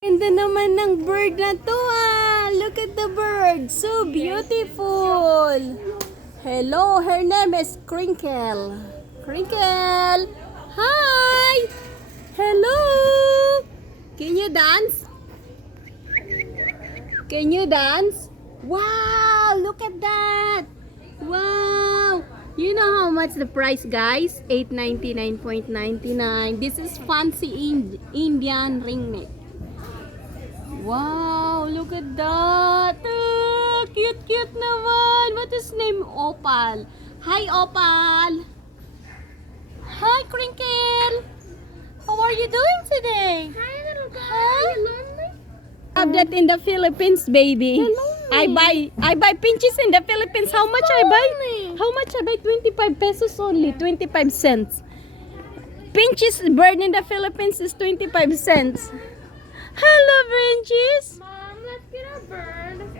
Ganda naman ng bird na to ah. Look at the bird. So beautiful. Hello, her name is Crinkle. Crinkle. Hi. Hello. Can you dance? Can you dance? Wow, look at that. Wow. You know how much the price, guys? $899.99. This is fancy Indian ringgit. Wow, look at that. Cute naman. What is name? Opal. Hi, Opal. Hi, Crinkle. How are you doing today? Hi, little guy. Huh? Are you lonely? Have that in the Philippines, baby. I buy pinches in the Philippines. How much I buy? lonely. How much I buy? 25 pesos only. 25 cents. Pinches bird in the Philippines is 25 cents. Hello, Pinches. Mom, let's get a bird.